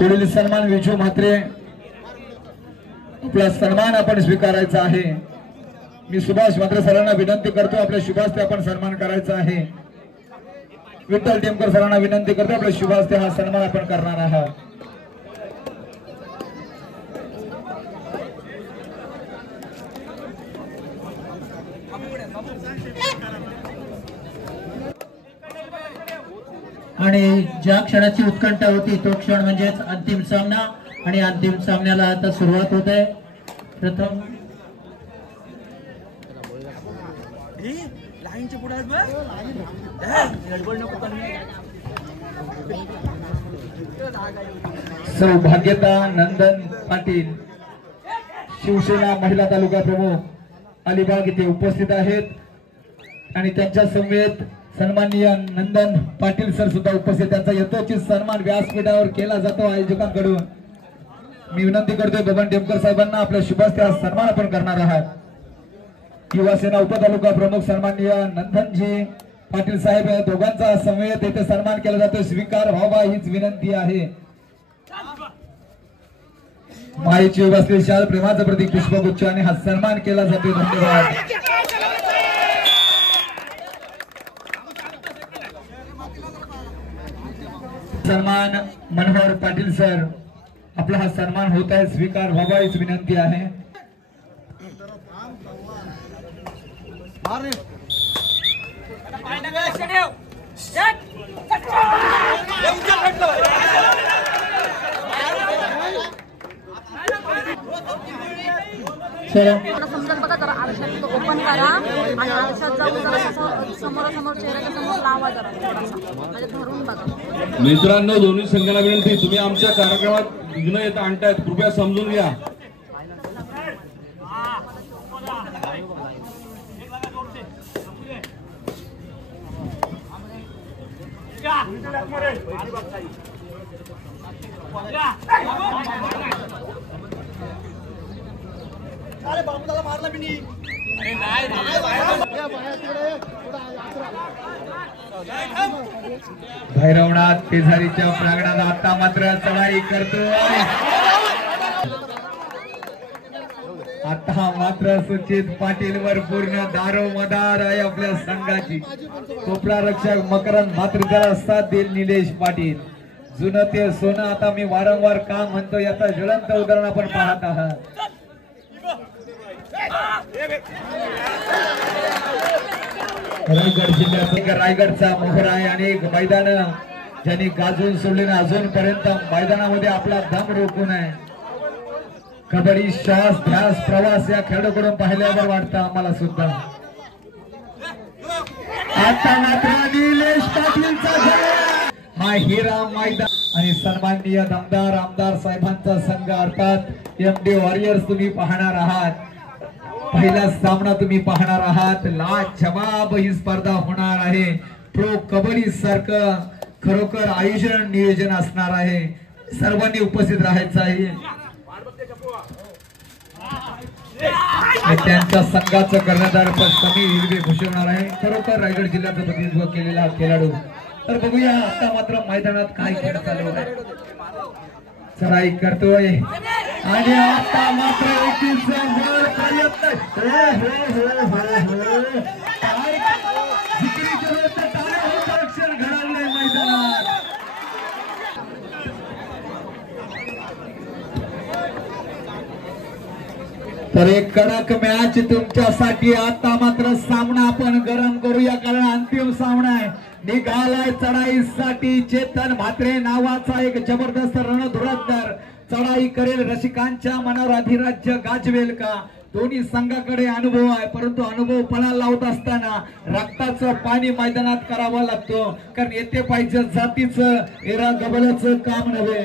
पुढील सन्मान विजू म्हात्रे आपला सन्मान आपण स्वीकारायचा आहे। मी सुभाष म्हात्रे सरांना विनंती करतो आपल्या शुभास्ते आपण सन्मान करायचा आहे। विठ्ठल टेमकर सरांना विनंती करतो आपल्या शुभास्ते हा सन्मान आपण करणार आहात। आणि ज्या क्षणाची उत्कंठा होती तो क्षण म्हणजेच अंतिम सामना आणि अंतिम सामन्याला आता सुरुवात होत आहे। प्रथम सौभाग्यता नंदन पाटील शिवसेना महिला तालुका प्रमुख अलिबाग इथे उपस्थित आहेत आणि त्यांच्या समवेत सन्माननीय नंदन पाटील सर सुद्धा उपस्थित। त्यांचा यथोचित सन्मान व्यासपीठावर केला जातो आयोजकांकडून। मी विनंती करतोय बबन टेमकर साहेबांना आपल्या शुभास्ते हा सन्मान आपण करणार आहात। युवा सेना उपतालुका प्रमुख सन्माननीय नंदनजी पाटील साहेब या दोघांचा समवेत येथे सन्मान केला जातो। स्वीकार व्हावा हीच विनंती आहे। माईची उभासलेली शाल प्रेमाचं प्रतीक पुष्पगुच्छ आणि हा सन्मान केला जातो। धन्यवाद। सन्मान मनोहर पाटील सर आपला हा सन्मान होत आहे। स्वीकार व्हावा हीच विनंती आहे। समजत बघा जरा आरशात ओपन करा आणि आरशात जाऊन जरा समोरासमोर चेहऱ्याच्या समोर लावा जरा थोडासा म्हणजे धरून बघा। मित्रांनो दोन्ही संघाला विनंती तुम्ही आमच्या कार्यक्रमात विघ्न येता आणतायत कृपया समजून घ्या। भैरवनाथ तेजारीच्या प्रांगणात आता मात्र चढाई करतोय। आता मात्र सुचित पाटील वर पूर्ण दारोमदार आहे आपल्या संघाची। कोपरा रक्षक मकरंद मात्र त्याला साथ देईल निलेश पाटील। जुनं ते सोनं आता मी वारंवार का म्हणतो याचा ज्वलंत उदाहरण आपण पाहत आहात। रायगड जिल्ह्यात रायगडचा मोहरा आहे। अनेक मैदान ज्यांनी गाजून सोडले ना अजूनपर्यंत मैदानामध्ये आपला दम रोखून आहे। कबड्डी श्वास ध्यास प्रवास या खेळाडूकडून पाहिल्यावर वाटतं आम्हाला सुद्धा। आता मात्र निलेश पाटीलचा हा हिरा मैदान आणि सन्माननीय दमदार आमदार साहेबांचा संघ अर्थात एमडी वॉरियर्स तुम्ही पाहणार आहात। पहिला सामना तुम्ही पाहणार आहात। लाजवाब ही स्पर्धा होणार आहे। प्रो कबड्डी सारखं खरोखर आयोजन नियोजन असणार आहे। सर्वांनी उपस्थित राहायचं आहे। त्यांच्या संघाचं कर्णधार पद समीर हिरवे भूषवणार आहे। खरोखर रायगड जिल्ह्याचं प्रतिनिधित्व केलेला खेळाडू। तर बघूया आता मात्र मैदानात काय खेळ चालू आहे। चढाई करतोय आणि आता मात्र एकीचा वर प्रयत्न रक्षण घडवलंय मैदानात। तर एक कडक मॅच तुमच्यासाठी आता मात्र सामना आपण गरम करूया कारण अंतिम सामना आहे। निघालाय चढाईसाठी चेतन म्हात्रे नावाचा एक जबरदस्त रणधुरंधर। चढाई करेल रसिकांच्या मनावर अधिराज्य गाजवेल का। दोन्ही संघाकडे अनुभव आहे परंतु अनुभव पणाला लावत असताना रक्ताचं पाणी मैदानात करावं लागतं कारण येथे पाहिजे जातीचं एरा गबलाचं काम नव्हे।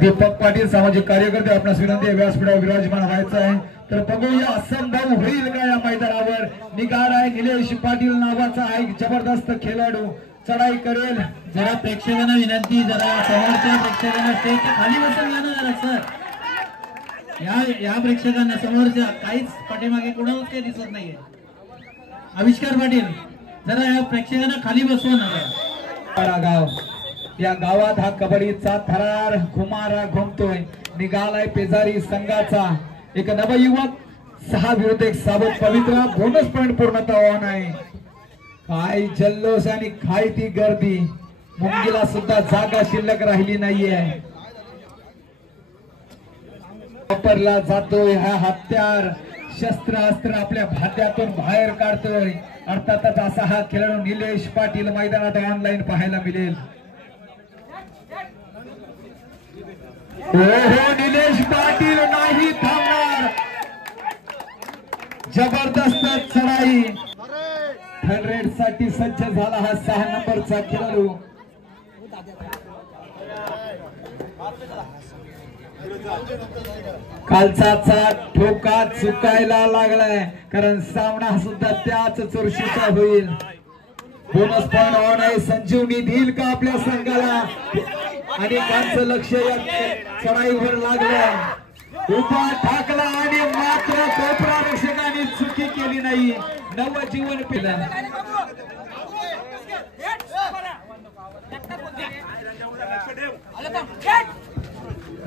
दीपक पाटील सामाजिक कार्यकर्ते आपणास विनंती आहे व्यासपीठावर विराजमान व्हायचं आहे। तर बघूया असंभव होईल का या मैदानावर। निघाला आहे निलेश पाटील नावाचा एक जबरदस्त खेळाडू। चढाई करेल। जरा प्रेक्षकांना विनंती जरा समोरच्या प्रेक्षकांना स्टेज खाली बसून घ्या ना जरा सर। या प्रेक्षकांना समोरच्या काहीच पाठीमागे कुणालाच काही दिसत नाहीये। आविष्कार पाटील जरा या प्रेक्षकांना खाली बसवा ना. गाव या गावात हा कबड्डीचा थरार घुमारा घुमतोय. निघालाय पेजारी संघाचा एक नवयुवक 6 विरुद्ध 1 साबत पवित्र बोनस पॉइंट पूर्णता ऑन आहे. काय जल्लोष आणि काय ती गर्दी. मुंगीला सुद्धा जागा शिल्लक राहिली नाहीये. वापरला जातोय हा हत्यार शस्त्र अस्त्र आपल्या भात्यातून बाहेर काढतोय. अर्थातच असा हा खेळाडू निलेश पाटील मैदानात ऑनलाईन पाहायला मिळेल. ओहो निलेश पाटील नाही थांबणार. जबरदस्त चढाई. 100 साठी सज्ज झाला हा 6 नंबरचा खेळाडू. कालचा ठोका चुकायला लागलाय कारण सामना सुद्धा त्याच चुरशीचा होईल. बोनस पॉइंट ऑन आहे. संजीवनी देईल का आपल्या संघाला. अनेकांचं लक्ष या चढाईवर लागलं. उभा ठाकला आणि मात्र कोपरा रक्षकाने चुकी केली नाही. नवजीवन पिलं.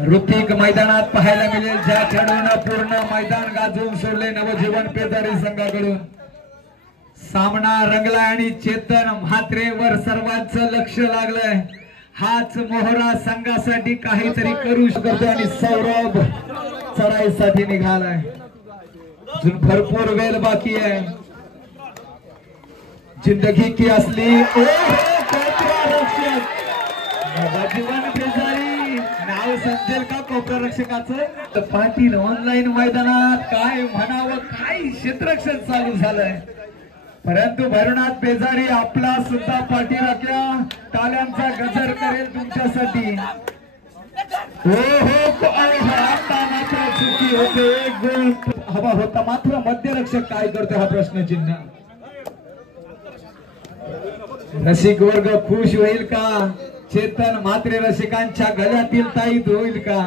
ऋतिक मैदानात पाहायला मिळेल ज्या खेळाडूंना पूर्ण मैदान गाजवून सोडले नवजीवन पेदारी संघाकडून. सामना रंगला आणि चेतन म्हात्रेवर सर्वांचं लक्ष लागलंय. हाच मोहरा संघासाठी काहीतरी करू शकतो आणि सौरभ चढाईसाठी निघालाय. अजून भरपूर वेळ बाकी आहे. जिंदगी की असली नवजीवन पेदारी नाव समजेल का कोपरा रक्षकाचं. पाटील ऑनलाईन मैदानात काय म्हणावं काय क्षेत्ररक्षण चालू झालंय. परंतु भैरवनाथ पेजारी आपला सुद्धा पाठीराख्या टाळ्यांचा गजर करेल तुमच्यासाठी. हो आता मात्र चुकी होते. एक गोल हवा होता मात्र मध्यरक्षक काय करतो हा प्रश्नचिन्ह. रसिक वर्ग खुश होईल का. चेतन म्हात्रे रसिकांच्या गळ्यातील ताईत होईल का.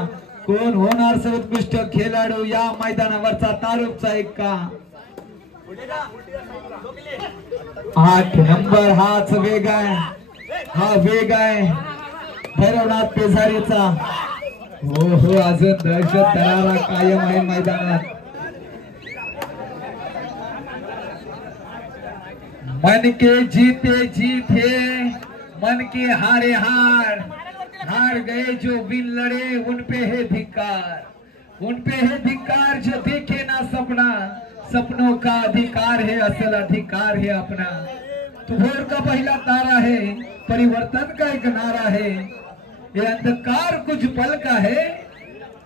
कोण होणार सर्वोत्कृष्ट खेळाडू या मैदानावरचा तारुपचा एक का. 8 नंबर हाच वेग आहे. हा वेग आहे भैरवनाथ पेजारीचा. हो अजून दहशत दरारा कायम आहे मैदानात. मन के जीते जीत है मन के हारे हार. हार गए जो बिन लड़े उन पे है धिक्कार. उन पे है धिक्कार जो देखे ना सपना. सपनों का अधिकार है असल अधिकार है अपना. तो भोर का पहला तारा है परिवर्तन का एक नारा है. ये अंधकार कुछ पल का है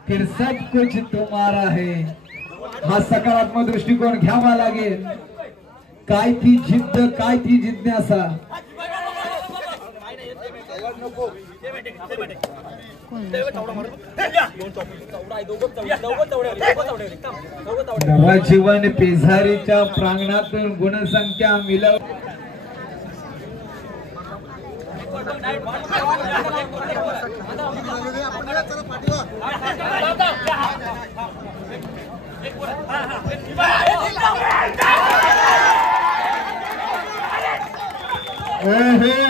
फिर सब कुछ तुम्हारा है. हा सकारात्मक दृष्टिकोन घ्यावा लागेल. काय ती जिद्द काय ती जिज्ञासा. नवजीवन पेजारीच्या प्रांगणातून गुणसंख्या मिळव.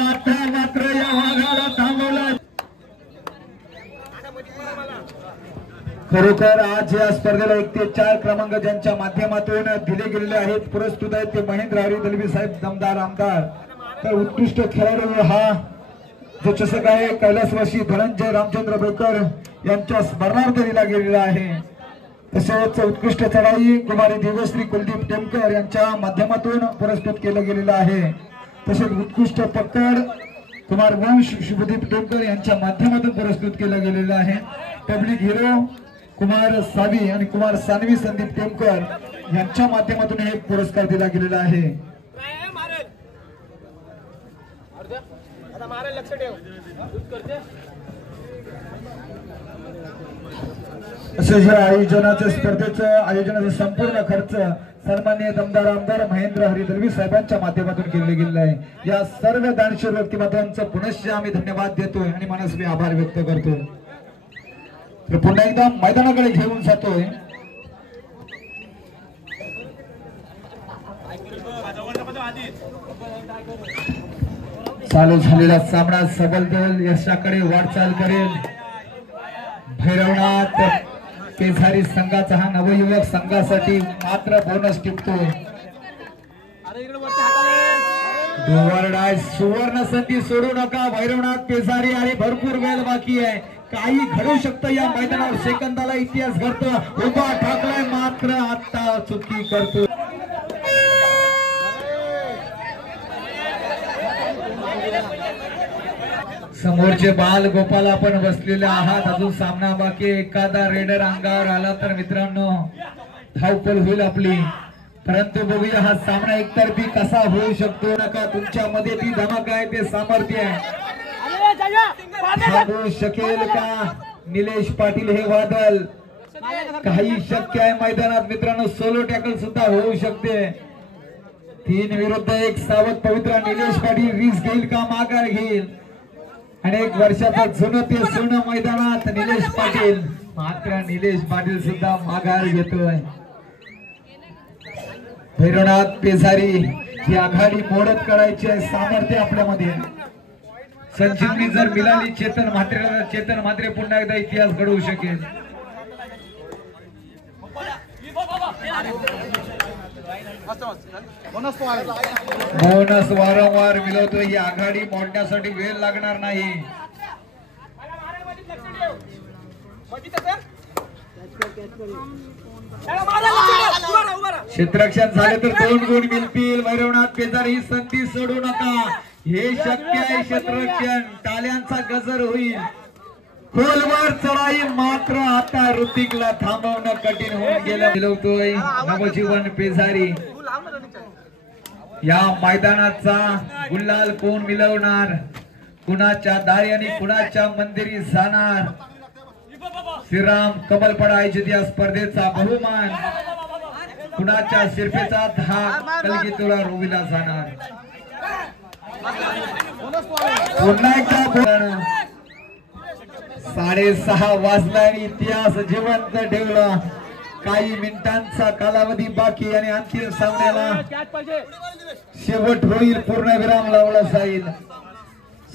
आता मात्र या वाघाला थांबवला. खरोखर आज या स्पर्धेला 1 ते 4 क्रमांक ज्यांच्या माध्यमातून दिले गेलेले आहेत पुरस्कृत आहेत ते महेंद्र हरी दलवी साहेब दमदार आमदार. तर उत्कृष्ट खेळाडू हा जो चषक आहे कैलासवासी धनंजय रामचंद्र बेकर यांच्या स्मरणार्थ दिला गेलेला आहे. तसेच उत्कृष्ट चढाई कुमारी देवश्री कुलदीप टेमकर यांच्या माध्यमातून पुरस्कृत केलं गेलेलं आहे. तसेच उत्कृष्ट पकड कुमार वंश शुभदीप टेमकर यांच्या माध्यमातून पुरस्कृत केलं गेलेलं आहे. पब्लिक हिरो कुमार सावी आणि कुमार सानवी संदीप टेमकर यांच्या माध्यमातून हे पुरस्कार दिला गेलेला आहे. तसेच आयोजनाच्या स्पर्धेचं आयोजनाचा संपूर्ण खर्च सन्माननीय दमदार आमदार महेंद्र हरी दलवी साहेबांच्या माध्यमातून केले गेलेले आहे. या सर्व दानशूर व्यक्तिमत्वांचं पुनश्च आम्ही धन्यवाद देतोय आणि मनस्वी आभार व्यक्त करतोय. तर पुन्हा एकदा मैदानाकडे घेऊन जातोय. चालू झालेला सामना सबल दल यशाकडे वाटचाल करेल. भैरवनाथ पेझारी संघाचा हा नवयुवक संघासाठी मात्र बोनस टिपतोय. डोवरडाय सुवर्ण संधी सोडू नका भैरवनाथ पेझारी. आणि भरपूर वेळ बाकी आहे, काही घडू शकतं या मैदानावर. सेकंदाला इतिहास घडतो. उभा ठाकलाय मात्र आता चुकी करतो. समोरचे बाल गोपाल आपण बसलेले आहात. अजून सामना बाकी. एखादा रेडर अंगावर आला तर मित्रांनो धावपळ होईल आपली. परंतु बघूया हा सामना एकतर्फी कसा होऊ शकतो. नका तुमच्यामध्ये ती धमक आहे, ते सामर्थ्य आहे. थांबवू शकेल का निलेश पाटील हे वादळ? काही शक्य आहे मैदानात मित्रांनो. सोलो टॅकल सुद्धा होऊ शकते. 3 विरुद्ध 1 सावध पवित्र निलेश पाटील रिस्क घेईल का माघार घेईल? अनेक वर्षाचा जुनं ते सोनं मैदानात निलेश पाटील. मात्र निलेश पाटील सुद्धा माघार घेतोय. भैरवनाथ पेझारी ही आघाडी मोडत काढायची आहे. सामर्थ्य आपल्यामध्ये. संजीवनी जर मिळाली चेतन म्हात्रेला तर चेतन म्हात्रे पुन्हा एकदा इतिहास घडवू शकेल. बोनस वारंवार मिळवतो. ही आघाडी मोडण्यासाठी वेळ लागणार नाही. क्षेत्ररक्षण झाले तर 2 गुण मिळतील. भैरवनाथ पेझारी ही संधी सोडू नका. हे शक्य आहे. क्षेत्ररक्षण टाळ्यांचा गजर होईल. खोलवर चढाई मात्र आता ऋतिकला थांबवणं कठीण होऊन गेलं. मिळवतोय नवजीवन पेझारी. या मैदानाचा गुलाल कोण मिळवणार? कुणाच्या दारी आणि कुणाच्या मंदिरी जाणार? श्रीराम कमलपडा आयोजित या स्पर्धेचा बहुमान कुणाच्या शिरपेचा धाक कलगीतुरा रोविला जाणार? पुन्हा एकदा 6:30 वाजला आणि इतिहास जिवंत ठेवला. काही मिनिटांचा कालावधी बाकी आणि अंतिम सामन्याला शेवट होईल. पूर्णविराम लावला जाईल.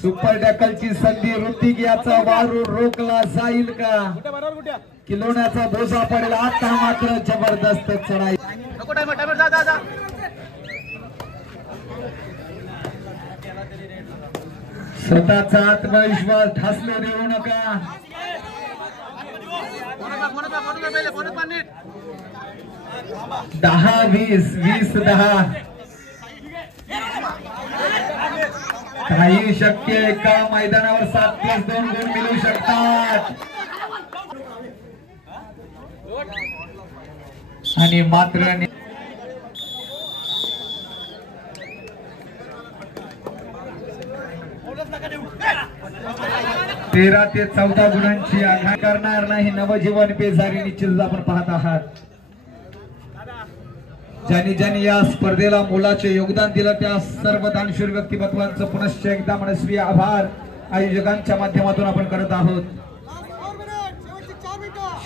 सुपर टॅकलची संधी ऋतिक याचा वारू रोखला जाईल का? किलोण्याचा बोजा पडेल. आता मात्र जबरदस्त चढाई. स्वतःचा आत्मविश्वास ढासलो देऊ नका. 10-20-20-10 काही शक्य एका मैदानावर 7+2 गुण मिळू शकतात. आणि मात्र 13 ते 14 गुणांची आघाडी करणार नाही नवजीवन पेझारी. निश्चित आपण पाहत आहात. ज्यांनी या स्पर्धेला मोलाचे योगदान दिलं त्या सर्व दानशूर व्यक्तिमत्वांचं पुनश्च एकदा मनस्वी आभार आयोजकांच्या माध्यमातून आपण करत आहोत.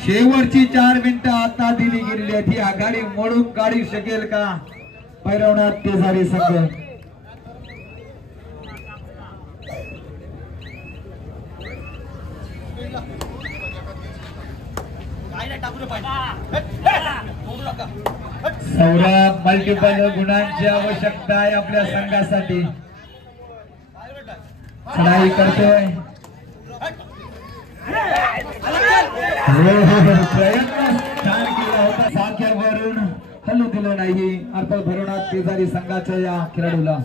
शेवटची 4 मिनिटं आता दिली गेलेली आहेत. ही आघाडी मोडून काढू शकेल का भैरवनाथ पेझारी संघ? सौरभ मल्टिपल गुणांची आवश्यकता आहे आपल्या संघासाठी. चढाई करतोय. प्रयत्न छान केला होता. साख्यावरून हलू दिलं नाही अर्थात भैरवनाथ पेझारी संघाच्या या खेळाडूला.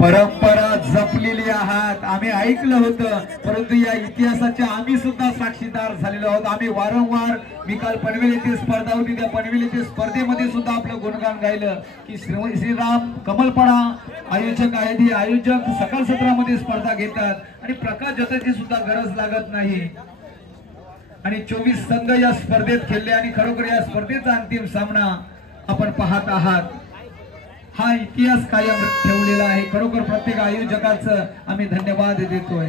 परंपरा जपलेली आहात. आम्ही ऐकलं होतं, परंतु या इतिहासाच्या आम्ही सुद्धा साक्षीदार झालेलो आहोत. आम्ही वारंवार मी काल पनवेल येथे स्पर्धा होती, त्या पनवेल येथे स्पर्धेमध्ये सुद्धा आपलं गुणगान गायलं की श्रीराम कमलपडा आयोजक आहेत. हे आयोजक सकाळ सत्रामध्ये स्पर्धा घेतात आणि प्रकाश जताची सुद्धा गरज लागत नाही. आणि 24 संघ या स्पर्धेत खेळले आणि खरोखर या स्पर्धेचा अंतिम सामना आपण पाहत आहात. हा इतिहास कायम ठेवलेला आहे. खरोखर प्रत्येक आयोजकाचं आम्ही धन्यवाद देतोय.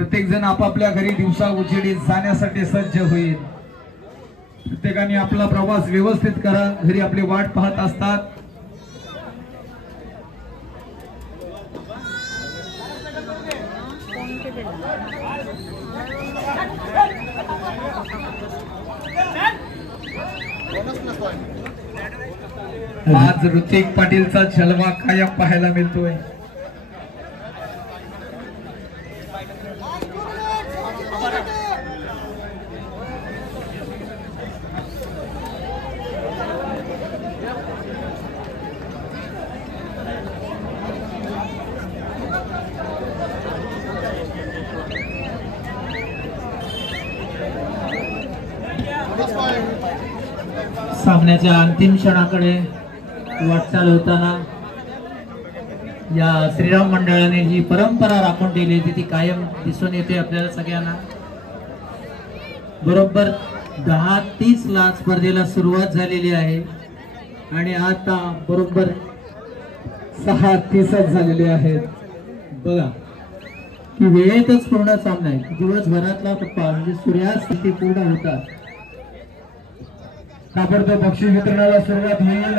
प्रत्येक जण आपापल्या घरी दिवसा उजेडी जाण्यासाठी सज्ज होईल. प्रत्येकाने आपला प्रवास व्यवस्थित करा. घरी आपली वाट पाहत असतात. आज ऋतिक पाटीलचा जलवा कायम पाहायला मिळतोय. सामन्याच्या अंतिम क्षणाकडे वाटचाल होताना या श्रीराम मंडळाने जी परंपरा राखून ठेवली होती ती कायम दिसून येते आपल्याला सगळ्यांना. बरोबर 10:30 ला स्पर्धेला सुरुवात झालेली आहे आणि आता बरोबर 6:30 झालेले आहेत. बघा की वेळेतच पूर्ण सामना आहे. दिवसभरातला टप्पा म्हणजे सूर्यास्त ते पूर्ण होतात. ताबडतोब बक्षीस वितरणाला सुरुवात होईल.